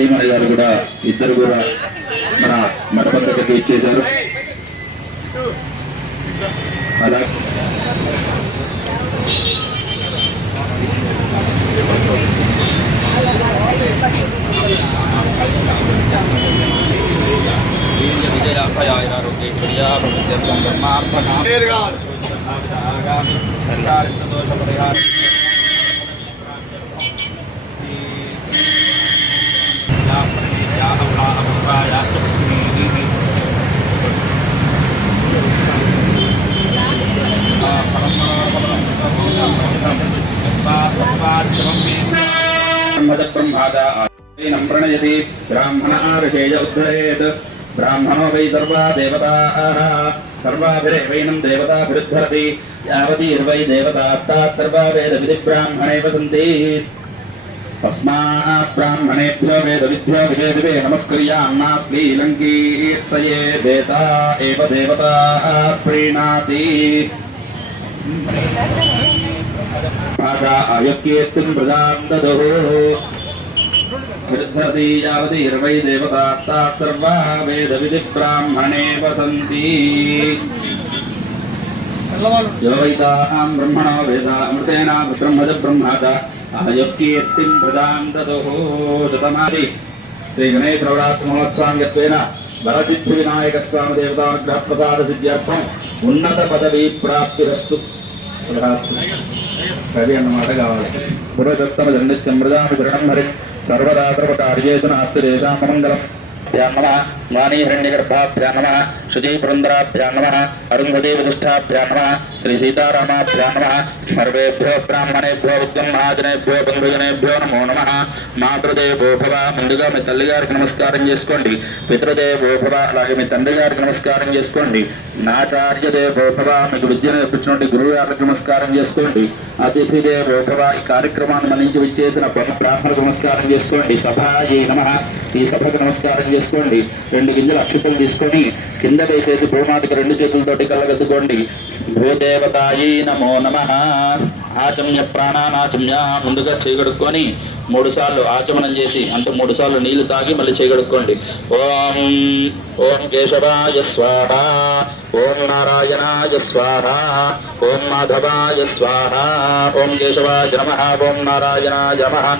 సతీమణి గారు కూడా ఇద్దరు కూడా మన మండపం దగ్గరికి ఇచ్చేశారు. అలా ఆరోగ్య प्रणयति ब्राह्मणः ऋषेय उद्धरेत् ब्राह्मणो वै सर्वा देवताः सर्वाभिरेवैनं देवताभिरुद्धरति यावतीर्वै देवतास्तात् सर्वा वेदविधिब्राह्मणे वसन्ति तस्मात् ब्राह्मणेभ्यो वेदविभ्यो विवेदिवे नमस्कुर्यान्नाश्लीलङ्कीर्तये वेता एव देवताः प्रीणाति भाषा आयुक्येत्तुं प्रजां ददुः वृद्धति यावति इर्वै देवतास्ताः सर्वा वेदविधिब्राह्मणे वसन्ति यो वैतां ब्रह्मणो वेदामृतेन ब्रह्मज ब्रह्माच आयुक्येत्तिं प्रजां ददुः शतमादि श्रीगणेशनवरात्महोत्सवाङ्गत्वेन वरसिद्धिविनायकस्वामि देवतानुग्रहप्रसादसिद्ध्यर्थम् ఉన్నతపదవీ ప్రాప్తిరస్తు కవి అన్నమాట కావాలి పురోగస్తమ దండమృదామి శరణం హరి సర్వదా సర్వకార్యేషు నాస్తి దేశామంగళం భ్యాం నమ వాణీహిరణ్యగర్భాభ్యాం నమ శుచీపురందరాభ్యాం నమ అరుంధదేవదుష్టాభ్యాం నమ శ్రీ సీతారామాభ్యాం నమ సర్వేభ్యో బ్రాహ్మణేభ్యో ఉద్గమ్మాజనేభ్యో బంధుజనేభ్యో నమో నమ. మాతృదేవో భవ ముందుగా మీ తల్లి గారికి నమస్కారం చేసుకోండి. పితృదేవో భవ అలాగే మీ తండ్రి గారికి నమస్కారం చేసుకోండి. నాచార్య దేవో భవ మీకు విద్య నేర్పించినటువంటి గురువు గారికి నమస్కారం చేసుకోండి. అతిథి దేవో భవ ఈ కార్యక్రమాన్ని మన్నించి విచ్చేసిన బ్రాహ్మణకు నమస్కారం చేసుకోండి. సభాయే నమ ఈ సభకు నమస్కారం చేసుకోండి. రెండు గింజలు అక్షతలు తీసుకొని కింద వేసేసి భూమాతకి రెండు చేతులతోటి కళ్ళగద్దుకోండి. భూదేవతాయి నమో నమ. ఆచమ్య ప్రాణానాచమ్య ముందుగా చేయగడుక్కొని మూడు సార్లు ఆచమనం చేసి అంటే మూడు సార్లు నీళ్ళు తాగి మళ్ళీ చేయగడుక్కోండి ఓం ఓం కేశవాయ స్వాహ. ఓం నారాయణాయ స్వాహ. ఓం మాధవాయ స్వాహ. ఓం కేశవాయ నమ. ఓం నారాయణాయ నమ.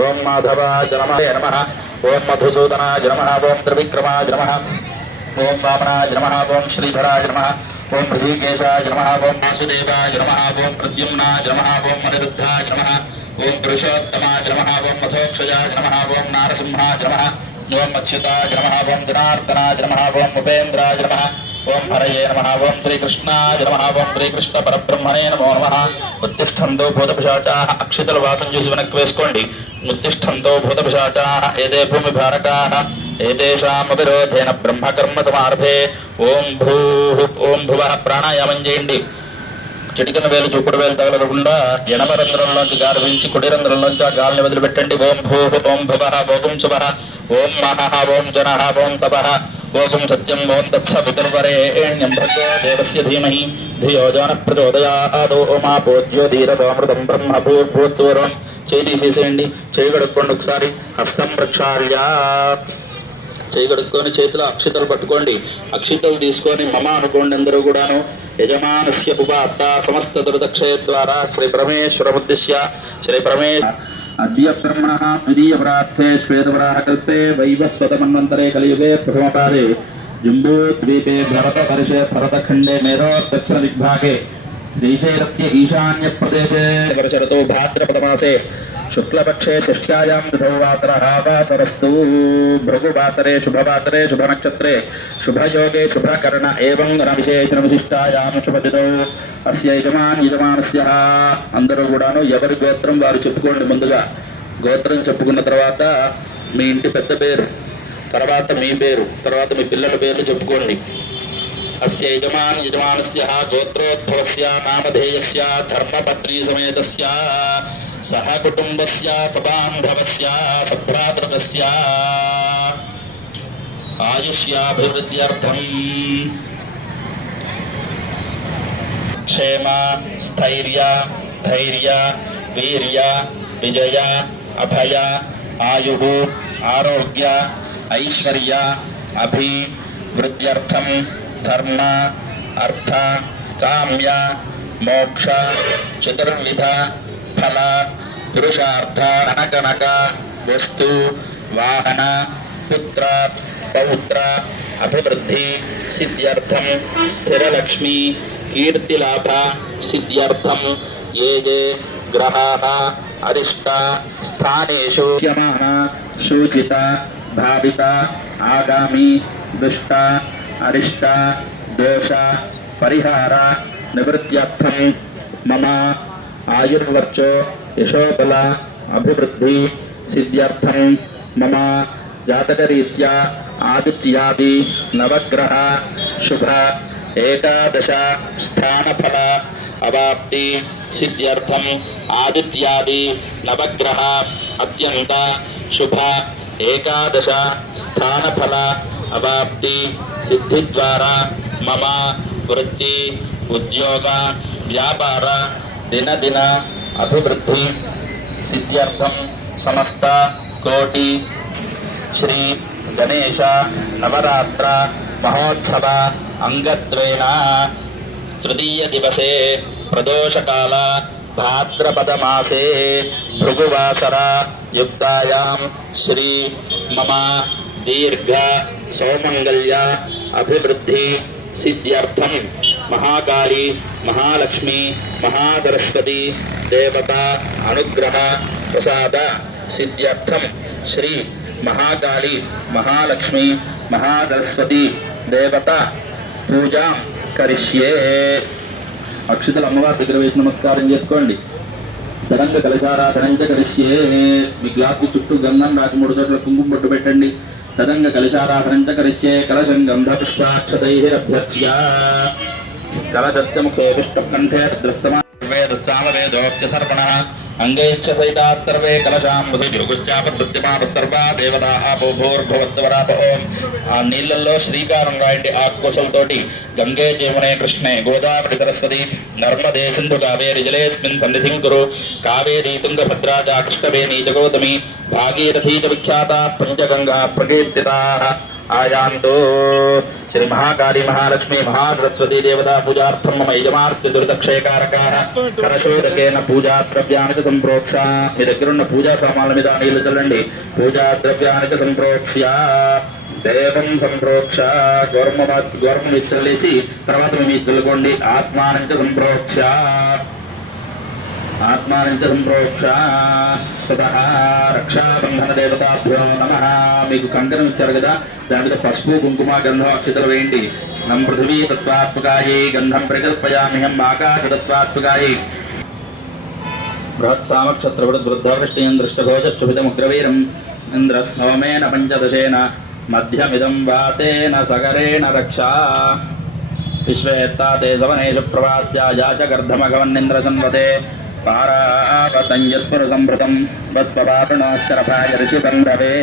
ఓం మాధవాయ నమ నమ. ఓం మధుసూదనాయ నమ ఓం త్రివిక్రమాయ నమ ఓం వామనాయ నమ ఓం శ్రీధరాయ నమ ఓం హృషికేశాయ నమ ఓం వాసుదేవాయ నమ ఓం ప్రద్యుమ్నాయ నమ ఓం అనిరుద్ధాయ నమ ఓం పురుషోత్తమాయ నమ ఓం మధోక్షజాయ నమ ఓం నారసింహాయ నమ ఓం అచ్యుతాయ నమ ఓం జనార్దనాయ నమ ఓం ఉపేంద్రాయ నమ ఓం హరయే నమ ఓం శ్రీకృష్ణాయ నమ ఓం శ్రీకృష్ణ పరబ్రహ్మణే నమో నమ ఉత్తిష్టంతో భూతపిశాచా అక్షితలు వాసం చూసి వెనక్కి వేసుకోండి ఉత్తిష్టంతో భూతపిశాచా ఏదే భూమి భారకా బ్రహ్మకర్మ సమార్భే ఓం భూ ఓం భువ ప్రాణాయామం చేయండి చిటికిన వేలు చూపుడు వేలు తగలకుండా ఎడమ రంధ్రంలోంచి గాలి కుడి రంధ్రంలోంచి ఆ గాలిని వదిలిపెట్టండి. ఓం భూ ఓం భువ ఓం శుభ ఓం మహ ఓం జన ఓం తపహ ఓం సత్యం ఓం తత్స పితర్వరేణ్యం భర్గో దేవస్య ధీమహి ధియో జాన ప్రచోదయాదో ఓమాపోజ్యో ధీర సోమృతం బ్రహ్మ భూర్భూస్వరం చేయి తీసేసేయండి చేయి కడుక్కోండి ఒకసారి హస్తం ప్రక్షాళ్య చేయి కడుక్కొని చేతిలో అక్షితలు పట్టుకోండి అక్షితలు తీసుకొని మమ అనుకోండి అందరూ కూడాను యజమానస్య ఉపాత్త సమస్త దురదక్షయ ద్వారా శ్రీ పరమేశ్వరముద్దిశ్య శ్రీ పరమేశ్వర अद्य ब्रह्मणः द्वितीयपरार्थे श्वेतपराकल्पे वैवस्वतमन्वन्तरे कलियुगे प्रथमपादे जुम्बूद्वीपे भारतवर्षे भरतखण्डे मेरोर्दक्षिणदिग्भागे భరత శ్రీశైలస్య ఈశాన్య ప్రదేశే వర్షరతో భాద్రపదమాసే. శుక్లపక్షే షష్ఠ్యాయాం ధౌవాసరः వాసరస్తు భృగువాసరే శుభవాసరే శుభనక్షత్రే. శుభయోగే శుభకర్ణ ఏం విశేషణ విశిష్టాయాం శుభదినౌ అస్య యజమాన్ యజమానస్య. అందరూ కూడాను ఎవరి గోత్రం వారు చెప్పుకోండి ముందుగా. గోత్రం చెప్పుకున్న తర్వాత మీ ఇంటి పెద్ద పేరు తర్వాత మీ పేరు తర్వాత మీ పిల్లల పేర్లు చెప్పుకోండి. अस्य यजमान, यजमानस्य गोत्रोद्भवस्य नामधेयस्य धर्मपत्नीसमेतस्य सह कुटुम्बस्य सबान्धवस्य सभ्रातृकस्य आयुष्याभिवृद्ध्यर्थम्। क्षेम, स्थैर्य, धैर्य, वीर्य, विजय, अभय, आयु, आरोग्य, ऐश्वर्य अभिवृद्ध्यर्थम् धर्म, अर्थ, काम्य, मोक्ष, चतुर्विध, फल, पुरुषार्थ धनकनक वस्तु, वाहन, पुत्र, पौत्र, अभिवृद्धि सिद्ध्यर्थम स्थिरलक्ष्मी, कीर्तिलाभ, सिद्ध्यर्थ, ये ये ग्रहाः, अरिष्ट, स्थानेषु शोचिता भाविता, आगामी, दुष्टा ఆగామి దుష్ట అరిష్ట దోష పరిహార నివృత్త్యర్థం మమ ఆయుర్వర్చో యశోబల అభివృద్ధి సిద్ధ్యర్థం మమ జాతకరీత్యా ఆదిత్యాది నవగ్రహ శుభ ఏకాదశ స్థానఫల అవాప్తి సిద్ధ్యర్థం ఆదిత్యాది నవగ్రహ అత్యంత శుభ ఏకాదశ స్థానఫల అవాప్తి సిద్ధి ద్వారా మమ వృత్తి ఉద్యోగ వ్యాపార దినదిన అభివృద్ధి సిద్ధ్యర్థం సమస్త కోటి శ్రీ గణేశ నవరాత్ర మహోత్సవ అంగత్వేన తృతీయ దివసే ప్రదోషకాల భాద్రపదమాసే భృగువాసర యుక్తాయాం శ్రీ మమ దీర్ఘ సౌమంగళ్య అభివృద్ధి సిద్ధ్యర్థం. మహాకాళి మహాలక్ష్మి మహాసరస్వతి దేవత అనుగ్రహ ప్రసాద సిద్ధ్యర్థం. శ్రీ మహాకాళి మహాలక్ష్మి మహాసరస్వతి దేవత పూజ కరిష్యే. అక్షతలు అమ్మవారి దగ్గర వేసి నమస్కారం చేసుకోండి. తరంగ కలశారాధనంచ కరిష్యే. మీ గ్లాస్కి చుట్టూ గంధం రాసి మూడు చోట్ల కుంకుమ పట్టు పెట్టండి. తదంగ కలశారాధనంచ కరిష్యే కలశం గంధ పుష్పాక్షతైరభ్యర్చ్య కలశస్య ముఖే పుష్పకంఠే దృశ్యమా వేదస్సామవేదోక్త సర్పణः అంగైశ్చ సైతాः సర్వే కలశాం ముదిగుశ్చాపత్యుమాప సర్వా దేవతా ఆపో ఓం. ఆ నీళ్ళల్లో శ్రీకారం రాయండి ఆ ఆకుశలతోటి గంగే జీవనే కృష్ణే గోదావరి సరస్వతి. నర్మదే సింధు కావేరి జలేస్మిన్ సన్నిధిం గురు కావేరీ తుంగభద్రా చ కృష్ణవేణీ చ భాగీరథీత విఖ్యాత పంచగంగా ప్రకీర్తిత. ఆయాంతో శ్రీ మహాకాళి మహాలక్ష్మి మహాసరస్వతి దేవతా పూజార్థం మమ యజమార్త్య దురితక్షయకారకార కరశోదకేన పూజా ద్రవ్యానికి సంప్రోక్ష మీ దగ్గర ఉన్న పూజా సామాన్ల మీద నీళ్ళు చల్లండి. పూజా ద్రవ్యానికి సంప్రోక్ష్య. దేవం సంప్రోక్ష గౌరమ్మ గౌరమ్మ చల్లేసి తర్వాత మేము చల్లుకోండి ఆత్మానికి సంప్రోక్ష ఆత్మానంచ సంప్రోక్ష తతః రక్షాబంధన దేవతాభ్యో నమ మీకు కంకణం ఇచ్చారు కదా? దాంట్లో పసుపు కుంకుమ గంధం అక్షతలు వేయండి. నం పృథివీ తత్వాత్మకాయే గంధం ప్రకల్పయామిహం ఆకాశ తత్వాత్మకాయే బృహత్సామక్షత్రవృద్ వృద్ధవృష్టియం దృష్టభోజశుభితముగ్రవీరం ఇంద్రస్తోమేన పంచదశేన మధ్యమిదం వాతేన సగరేణ రక్షా। విశ్వేత్తా తే సవనేషు ప్రవాత్యాయా చ గర్ధమఘవన్నింద్రసన్వతే రవే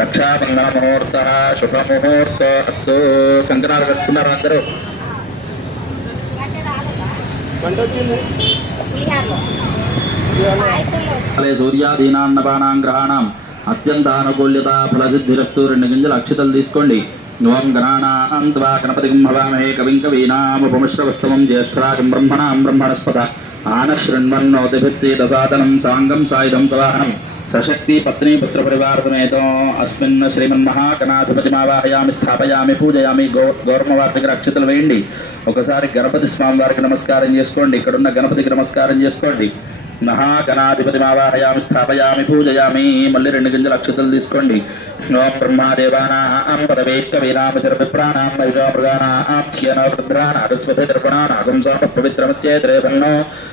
రక్షాబంధన ముహూర్త శుభముహూర్త అస్తు శంకరాలు కట్టుకున్నారు అందరూ సూర్యాధీనాన్నపానాం గ్రహాణం అత్యంత అనుకూల్యత ఫలసిద్ధిరస్తు రెండు గింజలు అక్షతలు తీసుకోండి। ఓం గణానాంత్వా గణపతిం భవామహే కవిం కవీనాముపమిశ్రవస్తమం జ్యేష్ఠరాజం బ్రహ్మణాం బ్రహ్మణస్పద। ఆనశృణ్వన్నోతిభిత్సీదసాదనం సాంగం సాయుధం సవాహనం సశక్తి పత్ని పుత్ర పరివార సమేతో అస్మిన్ శ్రీమన్మహాగణాధిపతిమావాహయామి స్థాపయామి పూజయామి గో గౌరమ్మవారి దగ్గర అక్షతలు వేయండి ఒకసారి గణపతి స్వామి వారికి నమస్కారం చేసుకోండి. ఇక్కడున్న గణపతికి నమస్కారం చేసుకోండి. మహాగణాధిపతి మావాహయామి స్థాపయామి పూజయామి. మళ్ళీ రెండు గింజల అక్షతలు తీసుకోండి. ఓం బ్రహ్మాదేవానాం పదవేక్కవీనామతిర్విప్రాణాం వైజో మృగాణాం క్షీణ రుద్రానాగస్వతి దర్పణానాగం సోమ పవిత్రముచ్చేత్రే ప్రణో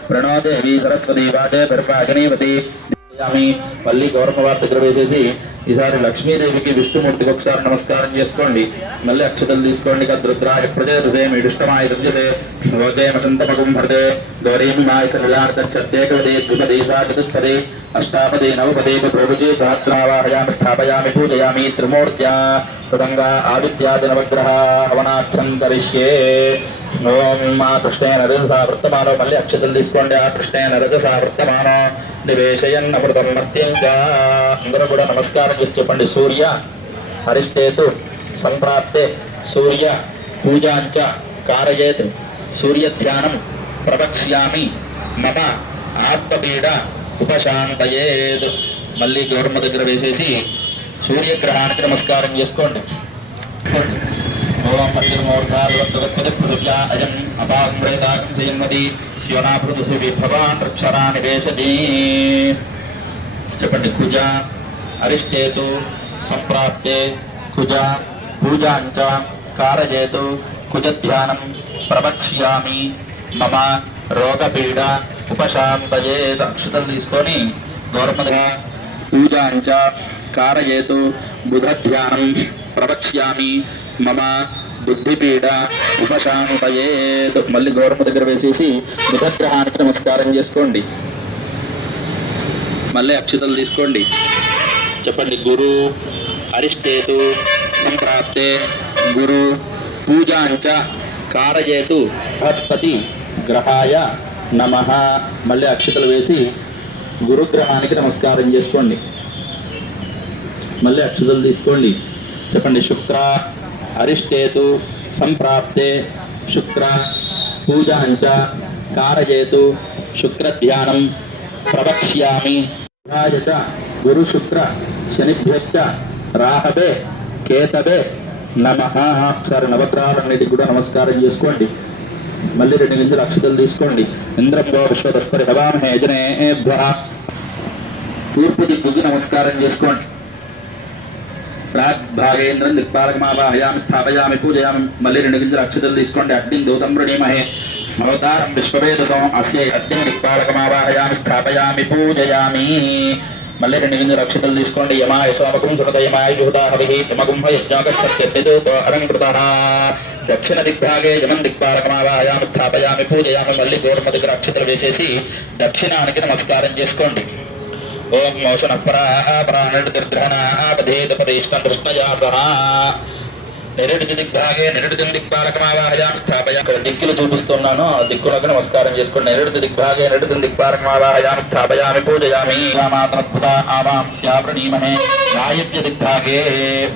ప్రణో దేవి సరస్వతి వాదే పరిపాగినీవతి యామి మళ్ళీ గౌరమ్మ వారి దగ్గర వేసేసి ఈసారి లక్ష్మీదేవికి విష్ణుమూర్తికి ఒకసారి నమస్కారం చేసుకోండి. మళ్ళీ అక్షతలు తీసుకోండి కద్రుద్రాయ ప్రజే మీడుష్టమాయ దుర్జసే రోజేమ చింతమకం భర్దే గౌరీమి ద్విపదే సా చతుష్పదే అష్టాపదే నవపదే ప్రభుజే సహస్రావాహయామి స్థాపయామి పూజయామి త్రిమూర్త్యా తదంగా ఆదిత్యాది నవగ్రహ హవనాక్షం కరిష్యే. ఓం ఆ కృష్ణేన రజసా వర్తమానో మళ్ళీ అక్షతలు తీసుకోండి ఆ కృష్ణేన రజసా నివేశయన్ అమృతం మత్యం అందరూ కూడా నమస్కారం చేసి చెప్పండి సూర్య హరిష్టేతు సంప్రాప్తే. సూర్య పూజాంచ కారయేత్. సూర్య ధ్యానం ప్రవక్ష్యామి మమ ఆత్మపీడ ఉపశాంతయేద్ మళ్ళీ గౌరమ్మ దగ్గర వేసేసి సూర్యగ్రహానికి నమస్కారం చేసుకోండి. ఓం మధ్యమూర్ధార్వత్తవత్పద శివనా పృథివీ భవాన్ రక్షరా నివేశతి చెప్పండి కుజ అరిష్టేతు సంప్రాప్తే కుజ పూజాంచ కారయేతు కుజధ్యానం ప్రవక్ష్యామి మమ రోగపీడ ఉపశాంతయేత్ అక్షతలు తీసుకొని గౌరమ్మగా పూజాంచ కారయేతు బుధధ్యానం ప్రవక్ష్యామి మమ బుద్ధిపీడ ఉపశాంతయేత్ మళ్ళీ గౌరమ్మ దగ్గర వేసేసి బుధగ్రహానికి నమస్కారం చేసుకోండి. మళ్ళీ అక్షతలు తీసుకోండి. చెప్పండి గురు అరిష్టేతు సంప్రాప్తే. గురు పూజాంచ కారయేతు బృహస్పతి గ్రహాయ నమ. మళ్ళీ అక్షతలు వేసి గురుగ్రహానికి నమస్కారం చేసుకోండి. మళ్ళీ అక్షతలు తీసుకోండి. చెప్పండి శుక్ర అరిష్టేతు సంప్రాప్తే శుక్ర పూజాంచ కారయేతు శుక్రధ్యానం ప్రవక్ష్యామి. చ గురు శుక్ర శనిభ్యశ్చ రాహవే కేతవే నమ. ఒకసారి నవగ్రహాలన్నిటికి కూడా నమస్కారం చేసుకోండి. మళ్ళీ రెండు గింజలు అక్షతలు తీసుకోండి. ఇంద్రంలో విశ్వతస్పరి హవామహే జనేభ్య. తూర్పు దిక్కుకి నమస్కారం చేసుకోండి. ప్రాగ్భాగేంద్రం దిక్పాలకమావాహయామి స్థాపయామి పూజయామి మళ్ళీ రెండు గింజలు అక్షతలు తీసుకోండి అగ్నిం దూతం ప్రణీమహే అవతారం విశ్వవేదసం అస్య అగ్ని దిక్పాలకమావాహయామి స్థాపయామి పూజయామి మళ్ళీ రెండు గింజలు అక్షతలు తీసుకోండి యమాయ సోమకం సునత యమాయ జుహుదాహవి యమగుంభ యజ్ఞాకశ్యతో కృత దక్షిణ దిగ్భాగే యమం దిక్పాలకమావాహయామి స్థాపయామి పూజయామి మళ్ళీ గౌరమ్మ దగ్గర అక్షతలు వేసేసి దక్షిణానికి నమస్కారం చేసుకోండి ఓం మోషన్ అపరాపరాణిర్గ్రహణాపధేత పదేష్టం కృష్ణయా సహా నిరుడితి దిగ్భాగే నిరుడితి దిక్పాలకమావాహయాం స్థాపయ దిక్కులు చూపిస్తున్నాను. ఆ దిక్కులకు నమస్కారం చేసుకోండి. నిరుడితి దిగ్భాగే నిరుడితి దిక్పాలకమావాహయాం స్థాపయామి పూజయామి. రామాత్మద్భుత ఆవాం శ్యావృణీమహే వాయువ్య దిగ్భాగే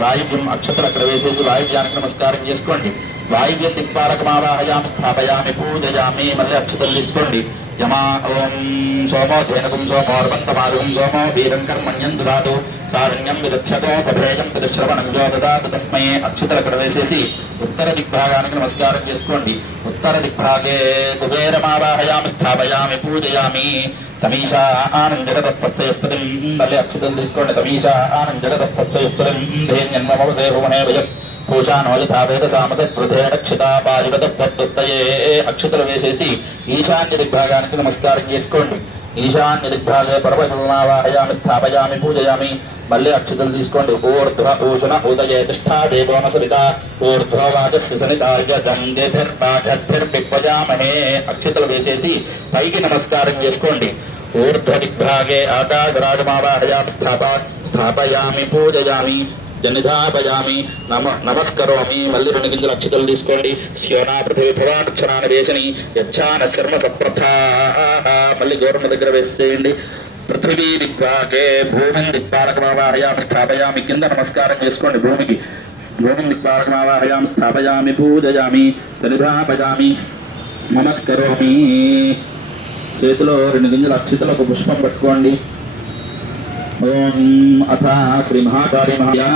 వాయువ్యం అక్షతలు అక్కడ వేసేసి వాయువ్యానికి నమస్కారం చేసుకోండి. వాయువ్య దిక్పాలకమావాహయాం స్థాపయామి పూజయామి. మళ్ళీ అక్షతలు తీసుకోండి. యమా ఓం సోమో ధేనుకం సోమోర్వంతమారుగం సోమో వీరం కర్మణ్యం దాదు. సారణ్యం విదక్షతో సభేయం విదశ్రవణం జో దదాతు. తస్మై అక్షతలు ఉత్తర దిగ్భాగానికి నమస్కారం చేసుకోండి. ఉత్తర దిగ్భాగే కుబేరమావాహయామి స్థాపయామి పూజయామి. తమీషా ఆనందగతస్థస్థయస్తుతిం మళ్ళీ అక్షతలు తీసుకోండి. తమీషా ఆనందగతస్థస్థయస్తుతిం ధేన్యన్మమవసే భువనే భజత్ పూజానో యథా వేద సామతృధేరక్షితాపాయుడతత్వస్తయే అక్షతలు వేసేసి ఈశాన్య దిగ్భాగానికి నమస్కారం చేసుకోండి. ఈశాన్య దిగ్భాగే పర్వజమావాహయామి స్థాపయామి పూజయామి. మళ్ళీ అక్షతలు తీసుకోండి. ఊర్ధ్వ భూషణ ఉదయ తిష్టా దేవోమ సవిత ఊర్ధ్వ సనితాయ గంగేభిర్బాఘద్భిర్భిక్వజామహే అక్షతలు వేసేసి పైకి నమస్కారం చేసుకోండి. ఊర్ధ్వ దిగ్భాగే ఆకాశరాజమావాహయామి స్థాప స్థాపయామి పూజయామి. జనిధాపజామి నమ నమస్కరోమి. మళ్ళీ రెండు గింజలు అక్షతలు తీసుకోండి. శ్యోనా పృథివీ భవాక్షరాన్ని వేషని. యచ్చాన శర్మ సప్రథ. మళ్ళీ గౌరమ్మ దగ్గర వేసేయండి. పృథివీ దిగ్భాగే భూమిని దిక్పాలకమావాహయామి స్థాపయామి. కింద నమస్కారం చేసుకోండి భూమికి. భూమిని దిక్పాలకమావాహయామి స్థాపయామి పూజయామి. జనిధాపజామి నమస్కరోమి. చేతిలో రెండు గింజల అక్షతలు ఒక పుష్పం పట్టుకోండి. ॐ अथ श्रीमहाकाली महाया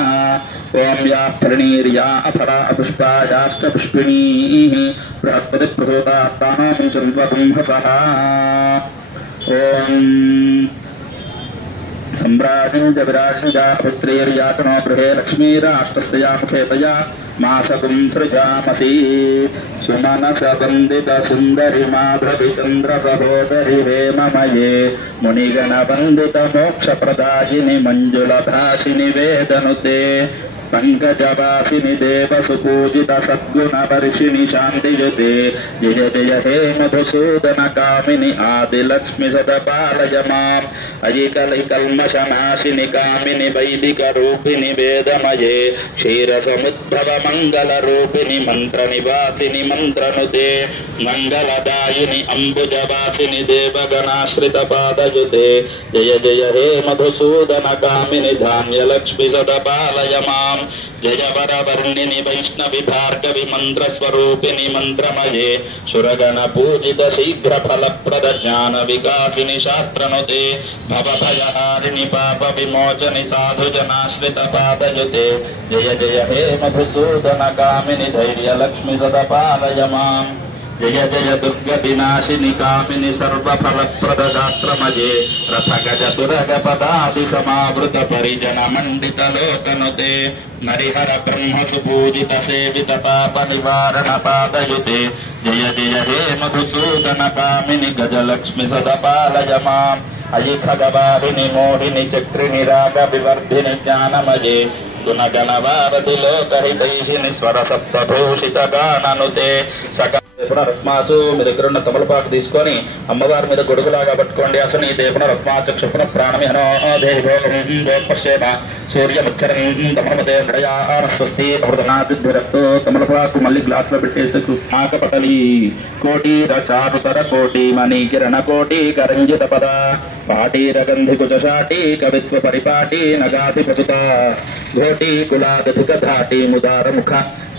ओम या प्रणीर्या अथवा अपुष्पायाश्च पुष्पिणीः बृहस्पति प्रसोदास्तानामि च बृहस्पतिप्रसूतास्तानामिचर्वबुंहसः ॐ सम्राजञ्च विराजञ्च पुत्रेर्यातनो गृहे लक्ष्मीराष्टस्य या मुखे तया మాసగుంసృజామసి సుమనస వందిత సుందరి మాధవిచంద్ర సహోదరి వేమమయే మునిగణ వందిత మోక్ష ప్రదాయిని మంజుల భాషిని వేదనుతే పంకజవాసిని దేవ సుపూజిత సద్గుణ వర్షిణి శాంతియుతే జయ జయ హే మధుసూదన కామిని ఆదిలక్ష్మి సదపాలయ మాం అయి కలి కల్మషనాశిని కామిని వైదిక రూపిణి వేదమయే క్షీర సముద్భవ మంగళ రూపిణి మంత్ర నివాసిని మంత్రనుతే మంగళదాయిని అంబుజవాసిని దేవగణాశ్రిత పాదయుతే జయ జయ హే మధుసూదన కామిని ధాన్యలక్ష్మి సదపాలయ మాం जयवरवर्णिनि वैष्णविभार्गविमन्त्रस्वरूपिणि मन्त्रमये सुरगणपूजित शीघ्रफलप्रदज्ञानविकासिनि शास्त्रनुते भवभयहारिणि पापविमोचनि साधुजनाश्रितपादयुते जय जय हे मधुसूदनकामिनि धैर्यलक्ष्मि सदपालय माम्। జయ జయ దుర్గ వినాశిని కామిని సర్వఫలప్రద గాత్రమజే రథ గజ దురగ పదాది సమావృత పరిజన మండిత లోకనుతే నరిహర బ్రహ్మ సుపూజిత సేవిత పాప నివారణ పాదయుతే జయ జయ హే మధుసూదన కామిని గజలక్ష్మి సదపాలయ మాం అయి ఖగవాహిని మోహిని చక్రిని రాగ వివర్ధిని జ్ఞానమజే గుణగణవారతి లోకహితైషిని స్వర సప్తభూషిత గాననుతే సక పునరస్మాసు మీ దగ్గర ఉన్న తమలపాకు తీసుకొని అమ్మవారి మీద గొడుగులాగా పట్టుకోండి. అసలు ఈ దేపన రస్మాచ క్షిపణ ప్రాణమి సూర్యముచ్చరం దమనమదే నడయాన స్వస్తి అమృతనా తమలపాకు మళ్ళీ గ్లాస్లో పెట్టేసి ఆకపటలి కోటి రచారుతర కోటి మణి కిరణ కోటి కరంజిత పద. పాటీరగంధి కుజశాటి కవిత్వ పరిపాటి నగాతి పచుత ఘోటి కులాదధిక ధాటి ముదార ముఖ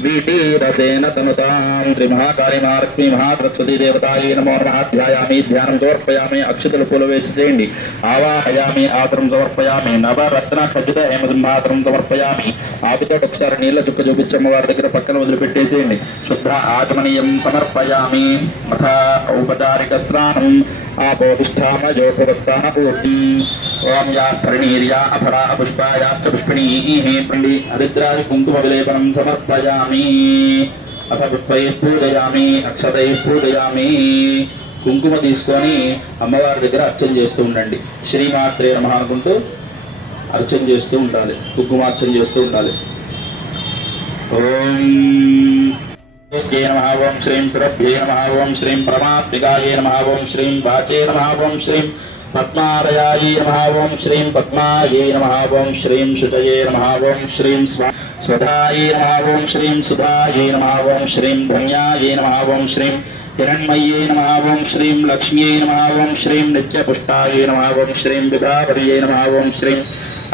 వీటీరసేన తనుతాం శ్రీ మహాకాళి మహాలక్ష్మి మహాసరస్వతి దేవతాయి నమో నమః. ధ్యాయామి ధ్యానం సమర్పయామి అక్షతలు పూలు వేసి చేయండి. ఆవాహయామి ఆసరం సమర్పయామి నవరత్న ఖచ్చిత హేమసింహాసనం సమర్పయామి. ఆకుతో ఒకసారి నీళ్ళ చుక్క చూపించమ్మ వారి దగ్గర పక్కన వదిలిపెట్టేసేయండి. శుద్ధ ఆచమనీయం సమర్పయామి. మథ ఔపచారిక స్నానం. ఆపోతిష్టామ జోపవస్థాన పూర్తి. ఓం యా కరణీర్యా అఫరా పుష్పాయాశ్చ పుష్పిణీః పండి హరిద్రాది కుంకుమ విలేపనం సమర్పయామి అథ పుష్పై పూజయామి అక్షతై పూజయామి కుంకుమ తీసుకొని అమ్మవారి దగ్గర అర్చన చేస్తూ ఉండండి శ్రీమాత్రే నమ అనుకుంటూ అర్చన చేస్తూ ఉండాలి కుంకుమార్చన చేస్తూ ఉండాలి ఓం ే ఓం శ్రీం తురభ్యే నమ ఓం శ్రీం పరమాత్మికాయే నమ ఓం శ్రీం వాచే నమ ఓం శ్రీం పద్మాలయాయే నమ ఓం శ్రీం పద్మాయే నమ ఓం శ్రీం శుచయే నమ ఓం శ్రీం స్వ స్వధాయే నమ ఓం శ్రీం సుధాయే నమ ఓం శ్రీం ధన్యాయే నమ ఓం శ్రీం హిరణ్మయ్యే నమ ఓం శ్రీం లక్ష్మ్యే నమ ఓం శ్రీం నిత్యపుష్టాయే నమ ఓం శ్రీం విభావర్యే నమ ఓం శ్రీం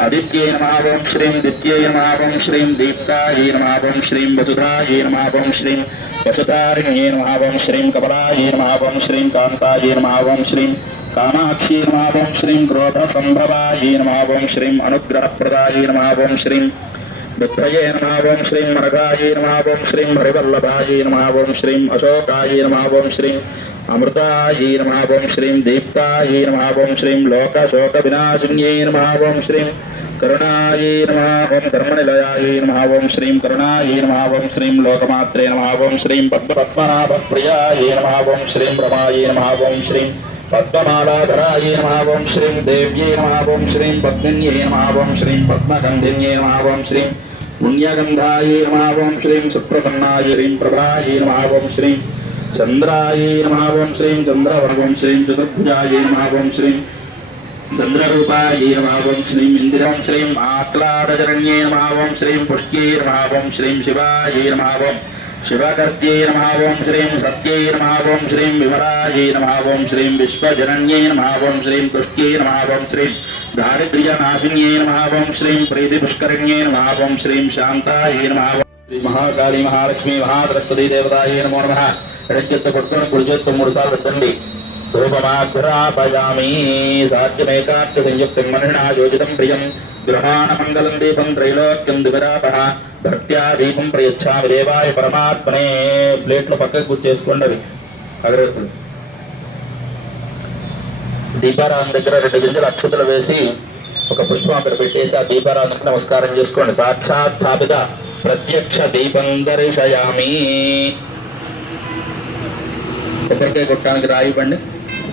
ఆదిత్యే నమ ఓం శ్రీం దిత్యే నమ ఓం శ్రీం దీప్తాయే నమ ఓం శ్రీం వసుధాయే నమ ఓం శ్రీం వసుధారిణ్యే నమ ఓం శ్రీం కమలాయే నమ ఓం శ్రీం కాంతాయే నమ ఓం శ్రీం కామాక్షీ నమ శ్రీం క్రోధ సంభవాయీ నమ ఓం శ్రీం అనుగ్రహప్రదాయే నమ శ్రీం బుద్ధయే నమ ఓం శ్రీం మరగాయే నమ ఓం శ్రీం హరివల్లభాయే నమ ఓం శ్రీం అశోకాయే నమ శ్రీం అమృతాయే నమ శ్రీం దీప్తాయే నమ శ్రీం లోకశోక వినాశిన్యే నమ ఓం శ్రీం కరుణాయే నమ ఓం కర్మనిలయాయే నమ ఓం శ్రీం కరుణాయే నమ ఓం శ్రీం లోకమాత్రే నమ ఓం శ్రీం పద్మ పద్మనాభ ప్రియాయే నమ ఓం శ్రీం రమాయే నమ ఓం శ్రీం పద్మమాలాధరాయే నమావం శ్రీం దేవ్యే నమావం శ్రీం పద్మిన్యే నమావం శ్రీం పద్మగంధిన్యే నమావం శ్రీం పుణ్యగంధాయే నమావం శ్రీం సుప్రసన్నాయ హ్రీం ప్రభాయే నమావం శ్రీం చంద్రాయే నమావం శ్రీం చంద్రవర్గం శ్రీం చతుర్భుజాయే నమావం శ్రీం చంద్రరూపాయే నమావం శ్రీం ఇందిరం శ్రీం ఆహ్లాదజరణ్యే నమావం శ్రీం పుష్ట్యే నమావం శ్రీం శివాయే నమావం ఓం శివకర్త్యే నమ ఓం శ్రీం సత్యే నమ ఓం శ్రీం విమలాయే నమ ఓం శ్రీం విశ్వజనన్యే నమ ఓం శ్రీం తుష్ట్యే నమ ఓం శ్రీం దారిద్ర్యనాశిన్యే నమ ఓం శ్రీం ప్రీతిపుష్కరిణ్యే నమ ఓం శ్రీం శాంతాయే నమ ఓం శ్రీ మహాకాళి మహాలక్ష్మి మహాసరస్వతి దేవతాయే నమో నమ. ఎడచెత్త కొట్టుకొని కుడి చేత్తో మూడు సార్లు పెట్టండి. ధూపమాఘురాపయామి సాధ్యమేకాత్మ సంయుక్తం మనిషిణా యోజితం ప్రియం. గృహాణమంగళం దీపం త్రైలోక్యం దివరాపణ భక్త్యా దీపం ప్రయచ్చామి దేవాయ పరమాత్మనే. ప్లేట్లు పక్కకు గుర్చేసుకోండి అవి అగరత్తులు. దీపారాధన దగ్గర రెండు గింజలు అక్షతలు వేసి ఒక పుష్పం అక్కడ పెట్టేసి ఆ దీపారాధనకు నమస్కారం చేసుకోండి. సాక్షాత్ స్థాపిత ప్రత్యక్ష దీపం దర్శయామి. ఎక్కడికే కొట్టడానికి రాయివ్వండి.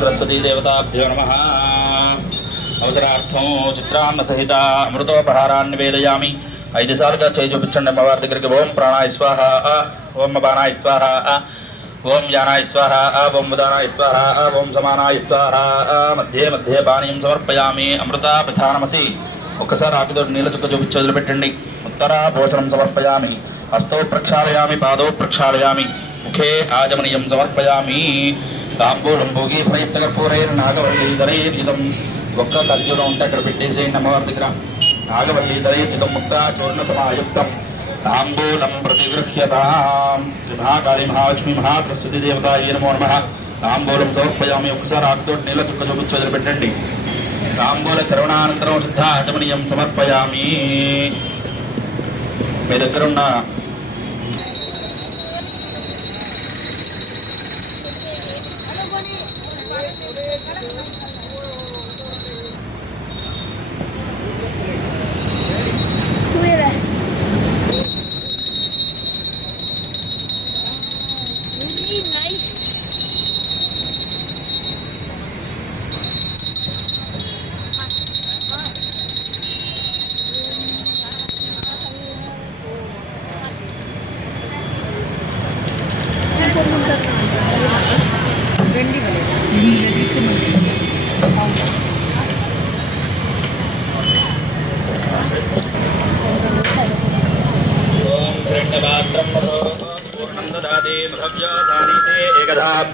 సరస్వతీ దేవతాభ్యో నమ. అవసరార్థం చిత్రాన్న సహిత అమృతోపహారాన్ని వేదయామి. ఐదు సార్లుగా చేయి చూపించండి అమ్మవారి దగ్గరికి. ఓం ప్రాణాయ స్వాహ. ఓం బాణాయ స్వాహ. ఓం జానాయ స్వాహ. ఓం ఉదానాయ స్వాహ. ఓం సమానాయ స్వాహ. మధ్యే మధ్యే పానీయం సమర్పయామి. అమృత ప్రధానమసి. ఒక్కసారి ఆకుతో నీళ్ళ చుక్క చూపించి వదిలిపెట్టండి. ఉత్తర భోజనం సమర్పయామి. హస్తౌ ప్రక్షాళయామి పాదౌ ప్రక్షాళయామి. ముఖే ఆజమనీయం సమర్పయామి. తాంబూలం భోగి ప్రయత్నకర్పూరైర్ నాగవల్లీధరైర్యుధం ఒక్క తర్జులో ఉంటే అక్కడ పెట్టేసేయండి అమ్మవారి దగ్గర. నాగవల్లీధరైర్యుధం ముక్త చూర్ణ సమాయుక్తం. తాంబూలం ప్రతిగృహ్యతాం శ్రీ మహాకాళి మహాలక్ష్మి మహాసరస్వతి దేవతాయ నమో నమ. తాంబూలం సమర్పయామి. ఒక్కసారి ఆకుతో నీళ్ళ చుక్క చూపించి పెట్టండి తాంబూల చరవణానంతరం శుద్ధ ఆచమనీయం సమర్పయామి. మీ దగ్గర ఉన్న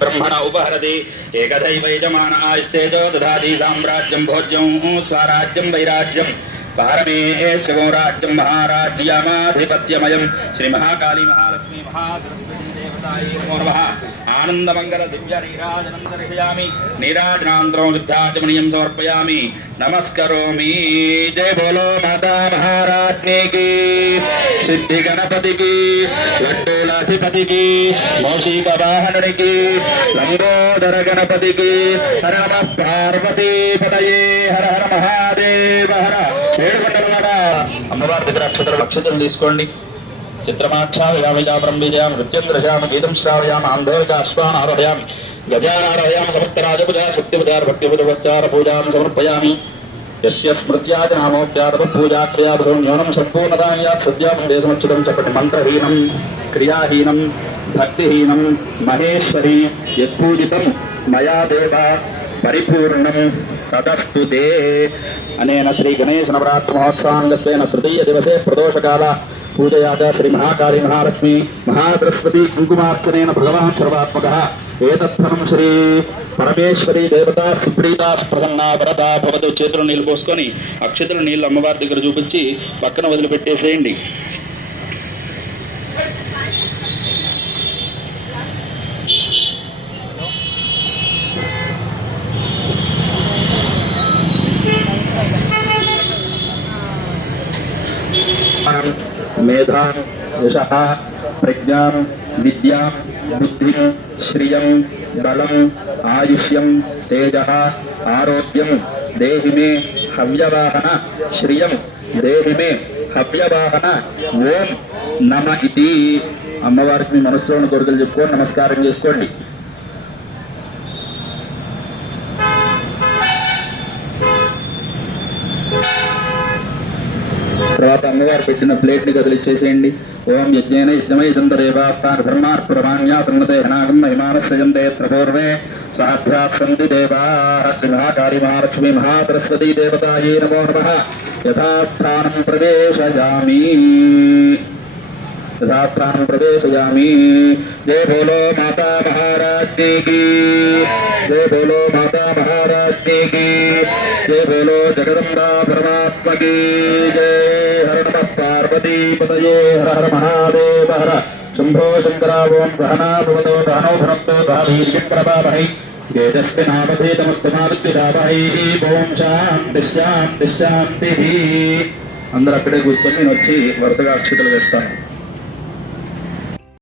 ब्रह्मण उपहरति एकदैव यजमान आस्तेजो साम्राज्यं भोज्यं, स्वराज्यं वैराज्यं। पारमे शिवराज्यं महाराज्यमाधिपत्यमयं। श्रीमहाकाली महालक्ष्मी महा ఆనందమంగళ దివ్య నీరాజనం దర్శయామి నీరాజనాంతరం శుద్ధాచమనీయం సమర్పయామి. నమస్కరోమి. జయ బోలో మాతా మహారాజ్ఞికి. సిద్ధి గణపతికి లడ్డూలాధిపతికి. మౌషిక వాహనుడికి లంబోదర గణపతికి. హర నమ పార్వతీ పదయే హర హర మహాదేవ హర. ఏడుకొండలవాడ అమ్మవారి దగ్గర అక్షతలు అక్షతలు తీసుకోండి. చిత్రమాక్షాయామిజా విజయాం నృత్యం దృశామ గీతం శ్రావయామ అంధోజ అశ్వాన్ ఆరోహయామి సమస్త రాజపుజా శక్తిపుజార భక్తిపుజార పూజాం సమర్పయామి ఎస్య స్మృత్యాజ నామోపచార పూజా క్రియాభృం న్యూనం సంపూర్ణతాయాత్ సద్యాం దేశమచ్యుతం చెప్పటి మంత్రహీనం క్రియాహీనం భక్తిహీనం మహేశ్వరి యత్పూజితం మయా దేవ పరిపూర్ణం తదస్తుతే అనేన శ్రీ గణేశ నవరాత్రి మహోత్సవాంగత్వేన తృతీయ దివసే ప్రదోషకాల పూజయాత శ్రీ మహాకాళి మహాలక్ష్మి మహాసరస్వతి కుంకుమార్చనేన భగవాన్ సర్వాత్మక. ఏతత్ఫలం శ్రీ పరమేశ్వరి దేవత సుప్రీత ప్రసన్న వరద భవతు. చేతులు నీళ్ళు పోసుకొని అక్షతుల నీళ్ళు అమ్మవారి దగ్గర చూపించి పక్కన వదిలిపెట్టేసేయండి. మేధాం యశ ప్రజ్ఞాం విద్యాం బుద్ధిం శ్రియం బలం ఆయుష్యం తేజ ఆరోగ్యం దేహి మే హవ్యవాహన శ్రియం దేహి మే హవ్యవాహన ఓం నమ ఇది అమ్మవారికి మీ మనసులోని కోరికలు చెప్పుకొని నమస్కారం చేసుకోండి. తర్వాత అమ్మవారు పెట్టిన ప్లేట్ని కదిలిచ్చేసేయండి. ఓం యజ్ఞేన యజ్ఞమై దేవాస్థాన ధర్మార్పురమాణ్యా సంగతే హనాగం మహిమానస్యంతే పూర్వే సాధ్యాసంతి దేవా శ్రీ మహాకాళి మహాలక్ష్మి మహాసరస్వతీ దేవతాయే నమో నమ. యథాస్థానం ప్రవేశయామి. యథాస్థానం ప్రవేశయామి. జయ బోలో మాతా మహారాజ్ఞీ కీ. జయ బోలో మాతా మహారాజ్ఞీ కీ. జయ బోలో జగదంబా పరమాత్మ కీ జయ హర నమ పార్వతీ పతయే హర హర మహాదేవ హర. శంభో శంకర ఓం సహనా భవతో సహనో భునక్తో సహ వీర్యం ప్రభావహై తేజస్వినామధేతమస్తు మావిద్యుదావహై ఓం శాంతి శాంతి శాంతి. అందరూ అక్కడే కూర్చొని నేను వచ్చి వరుసగా అక్షతలు వేస్తాను.